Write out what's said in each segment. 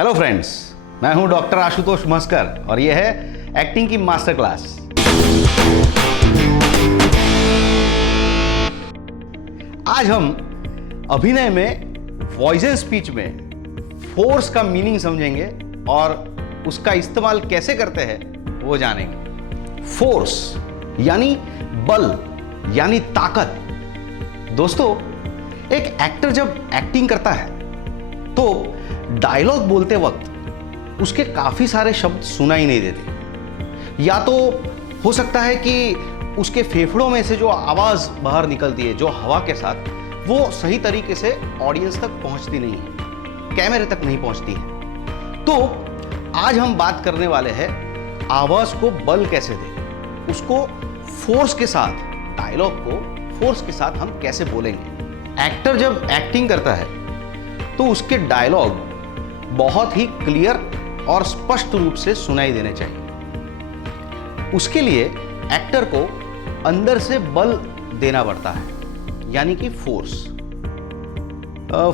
Hello friends, मैं हूं doctor Ashutosh मस्कर और यह है एक्टिंग की मास्टर क्लास। आज हम अभिनय में वॉइस एंड स्पीच में फोर्स का मीनिंग समझेंगे और उसका इस्तेमाल कैसे करते हैं वो जानेंगे। फोर्स यानी बल यानी ताकत। दोस्तों, एक एक्टर जब एक्टिंग करता है तो डायलॉग बोलते वक्त उसके काफी सारे शब्द सुनाई नहीं देते। या तो हो सकता है कि उसके फेफड़ों में से जो आवाज बाहर निकलती है, जो हवा के साथ, वो सही तरीके से ऑडियंस तक पहुंचती नहीं है, कैमरे तक नहीं पहुंचती है। तो आज हम बात करने वाले हैं आवाज को बल कैसे दें, उसको फोर्स के साथ, डायलॉग को फोर्स के साथ हम कैसे बोलेंगे। एक्टर जब एक्टिंग करता है तो उसके डायलॉग बहुत ही क्लियर और स्पष्ट रूप से सुनाई देने चाहिए। उसके लिए एक्टर को अंदर से बल देना पड़ता है, यानी कि फोर्स।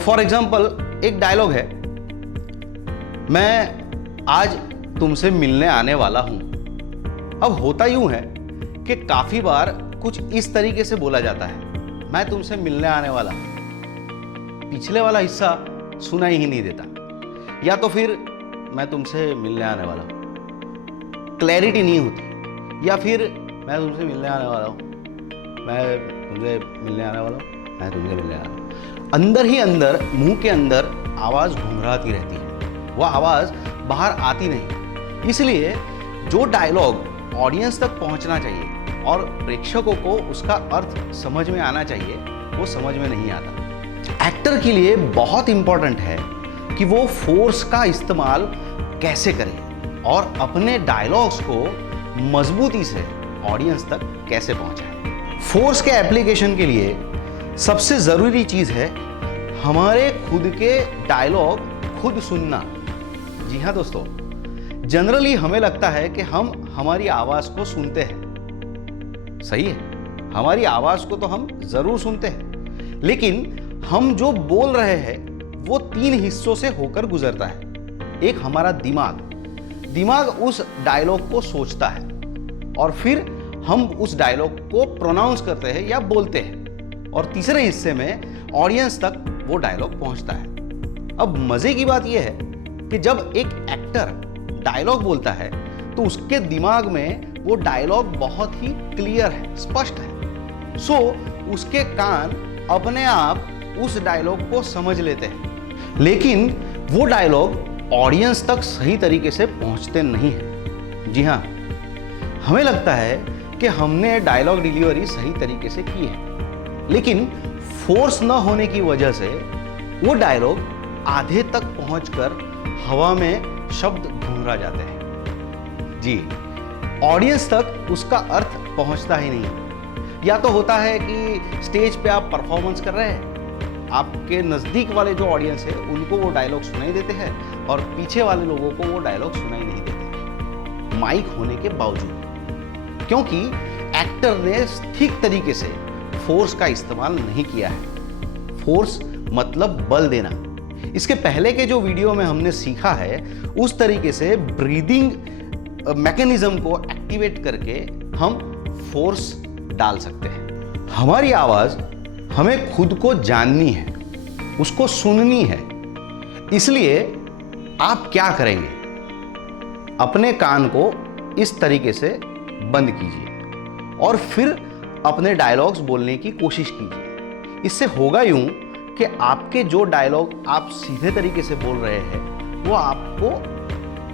फॉर एग्जाम्पल, एक डायलॉग है, मैं आज तुमसे मिलने आने वाला हूं। अब होता यूं है कि काफी बार कुछ इस तरीके से बोला जाता है, मैं तुमसे मिलने आने वाला हूं। पिछले वाला हिस्सा सुनाई ही नहीं देता। या तो फिर मैं तुमसे मिलने आने वाला हूं, क्लैरिटी नहीं होती। या फिर मैं तुमसे मिलने आने वाला हूं, मैं तुमसे मिलने आने वाला हूं, मैं तुमसे मिलने आने वाला हूं। अंदर ही अंदर, मुंह के अंदर आवाज घुंघराती रहती है, वह आवाज बाहर आती नहीं। इसलिए जो डायलॉग ऑडियंस तक पहुंचना चाहिए और प्रेक्षकों को उसका अर्थ समझ में आना चाहिए, वो समझ में नहीं आता। एक्टर के लिए बहुत इंपॉर्टेंट है कि वो फोर्स का इस्तेमाल कैसे करे और अपने डायलॉग्स को मजबूती से ऑडियंस तक कैसे पहुंचाए। फोर्स के एप्लीकेशन के लिए सबसे जरूरी चीज है हमारे खुद के डायलॉग खुद सुनना। जी हाँ दोस्तों, जनरली हमें लगता है कि हम हमारी आवाज को सुनते हैं। सही है, हमारी आवाज को तो हम जरूर सुनते हैं, लेकिन हम जो बोल रहे हैं वो 3 हिस्सों से होकर गुजरता है। एक हमारा दिमाग उस डायलॉग को सोचता है और फिर हम उस डायलॉग को प्रोनाउंस करते हैं या बोलते हैं, और तीसरे हिस्से में ऑडियंस तक वो डायलॉग पहुंचता है। अब मजे की बात यह है कि जब एक एक्टर डायलॉग बोलता है तो उसके दिमाग में वो डायलॉग बहुत ही क्लियर है, स्पष्ट है। सो उसके कान अपने आप उस डायलॉग को समझ लेते हैं, लेकिन वो डायलॉग ऑडियंस तक सही तरीके से पहुंचते नहीं है। जी हाँ, हमें लगता है कि हमने डायलॉग डिलीवरी सही तरीके से की है, लेकिन फोर्स न होने की वजह से वो डायलॉग आधे तक पहुंचकर हवा में शब्द घुंघरा जाते हैं। जी, ऑडियंस तक उसका अर्थ पहुंचता ही नहीं। या तो होता है कि स्टेज पे आप परफॉर्मेंस कर रहे हैं, आपके नजदीक वाले जो ऑडियंस है उनको वो डायलॉग सुनाई देते हैं और पीछे वाले लोगों को वो डायलॉग सुनाई नहीं देते, माइक होने के बावजूद, क्योंकि एक्टर ने ठीक तरीके से फोर्स का इस्तेमाल नहीं किया है। फोर्स मतलब बल देना। इसके पहले के जो वीडियो में हमने सीखा है, उस तरीके से ब्रीदिंग मैकेनिज्म को एक्टिवेट करके हम फोर्स डाल सकते हैं। हमारी आवाज हमें खुद को जाननी है, उसको सुननी है। इसलिए आप क्या करेंगे? अपने कान को इस तरीके से बंद कीजिए और फिर अपने डायलॉग्स बोलने की कोशिश कीजिए। इससे होगा यूं कि आपके जो डायलॉग आप सीधे तरीके से बोल रहे हैं वो आपको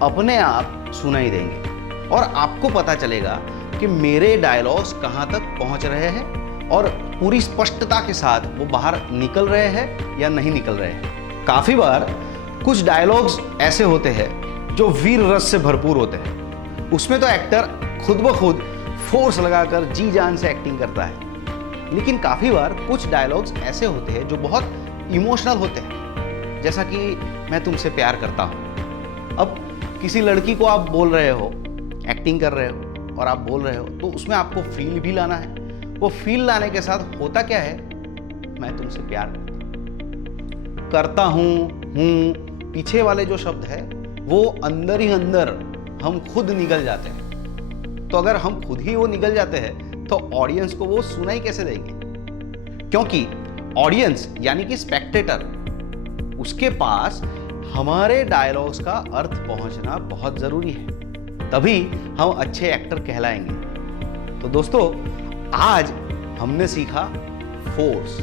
अपने आप सुनाई देंगे और आपको पता चलेगा कि मेरे डायलॉग्स कहां तक पहुंच रहे हैं और पूरी स्पष्टता के साथ वो बाहर निकल रहे हैं या नहीं निकल रहे हैं। काफी बार कुछ डायलॉग्स ऐसे होते हैं जो वीर रस से भरपूर होते हैं। उसमें तो एक्टर खुद ब खुद फोर्स लगाकर जी जान से एक्टिंग करता है, लेकिन काफी बार कुछ डायलॉग्स ऐसे होते हैं जो बहुत इमोशनल होते हैं, जैसा कि मैं तुमसे प्यार करता हूं। अब किसी लड़की को आप बोल रहे हो, एक्टिंग कर रहे हो और आप बोल रहे हो, तो उसमें आपको फील भी लाना है। वो फील लाने के साथ होता क्या है, मैं तुमसे प्यार करता हूं, पीछे वाले जो शब्द है वो अंदर ही अंदर हम खुद निगल जाते हैं। तो अगर हम खुद ही वो निगल जाते हैं तो ऑडियंस को वो सुनाई कैसे देंगे? क्योंकि ऑडियंस यानी कि स्पेक्टेटर, उसके पास हमारे डायलॉग्स का अर्थ पहुंचना बहुत जरूरी है, तभी हम अच्छे एक्टर कहलाएंगे। तो दोस्तों, आज हमने सीखा फोर्स।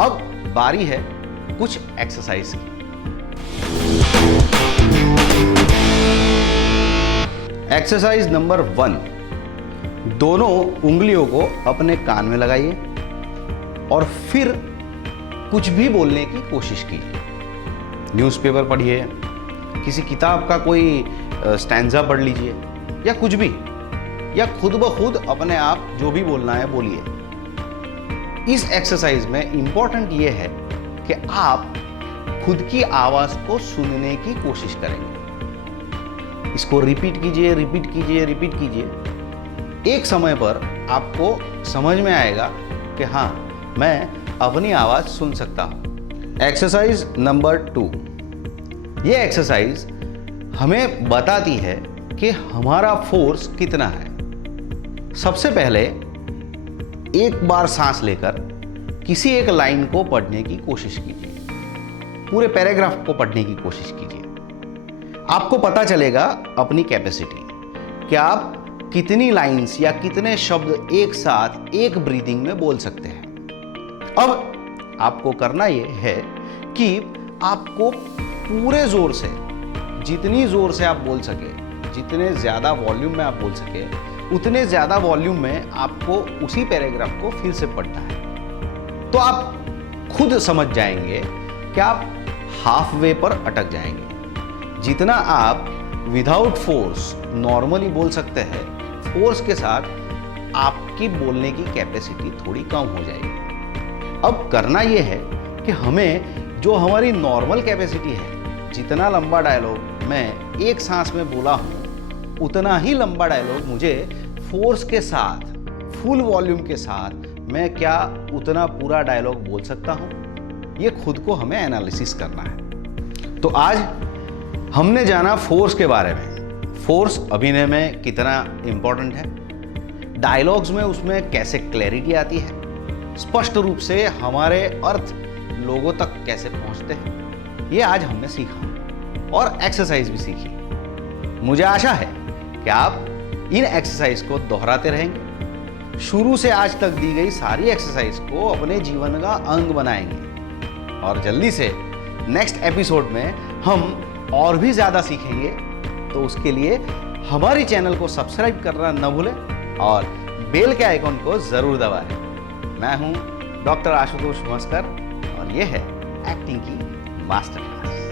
अब बारी है कुछ एक्सरसाइज की। एक्सरसाइज नंबर 1, दोनों उंगलियों को अपने कान में लगाइए और फिर कुछ भी बोलने की कोशिश कीजिए। न्यूज़पेपर पढ़िए, किसी किताब का कोई स्टैंजा पढ़ लीजिए या कुछ भी, या खुद ब खुद अपने आप जो भी बोलना है बोलिए। इस एक्सरसाइज में इंपॉर्टेंट ये है कि आप खुद की आवाज को सुनने की कोशिश करेंगे। इसको रिपीट कीजिए, रिपीट कीजिए, रिपीट कीजिए। एक समय पर आपको समझ में आएगा कि हाँ, मैं अपनी आवाज सुन सकता हूं। एक्सरसाइज नंबर 2, ये एक्सरसाइज हमें बताती है कि हमारा फोर्स कितना है। सबसे पहले एक बार सांस लेकर किसी एक लाइन को पढ़ने की कोशिश कीजिए, पूरे पैराग्राफ को पढ़ने की कोशिश कीजिए। आपको पता चलेगा अपनी कैपेसिटी कि आप कितनी लाइंस या कितने शब्द एक साथ एक ब्रीदिंग में बोल सकते हैं। अब आपको करना यह है कि आपको पूरे जोर से, जितनी जोर से आप बोल सके, जितने ज्यादा वॉल्यूम में आप बोल सके, उतने ज्यादा वॉल्यूम में आपको उसी पैराग्राफ को फिर से पढ़ना है। तो आप खुद समझ जाएंगे कि आप हाफ वे पर अटक जाएंगे। जितना आप विदाउट फोर्स नॉर्मली बोल सकते हैं, फोर्स के साथ आपकी बोलने की कैपेसिटी थोड़ी कम हो जाएगी। अब करना यह है कि हमें जो हमारी नॉर्मल कैपेसिटी है, जितना लंबा डायलॉग मैं एक सांस में बोला हूं, उतना ही लंबा डायलॉग मुझे फोर्स के साथ, फुल वॉल्यूम के साथ मैं क्या उतना पूरा डायलॉग बोल सकता हूं? ये खुद को हमें एनालिसिस करना है। तो आज हमने जाना फोर्स के बारे में। फोर्स अभिनय में कितना इंपॉर्टेंट है, डायलॉग्स में उसमें कैसे क्लैरिटी आती है, स्पष्ट रूप से हमारे अर्थ लोगों तक कैसे पहुंचते हैं, ये आज हमने सीखा और एक्सरसाइज भी सीखी। मुझे आशा है कि आप इन एक्सरसाइज को दोहराते रहेंगे, शुरू से आज तक दी गई सारी एक्सरसाइज को अपने जीवन का अंग बनाएंगे और जल्दी से नेक्स्ट एपिसोड में हम और भी ज्यादा सीखेंगे। तो उसके लिए हमारी चैनल को सब्सक्राइब करना न भूलें और बेल के आइकॉन को जरूर दबाएं। मैं हूं डॉक्टर आशुतोष मस्कर और यह है एक्टिंग की मास्टर क्लास।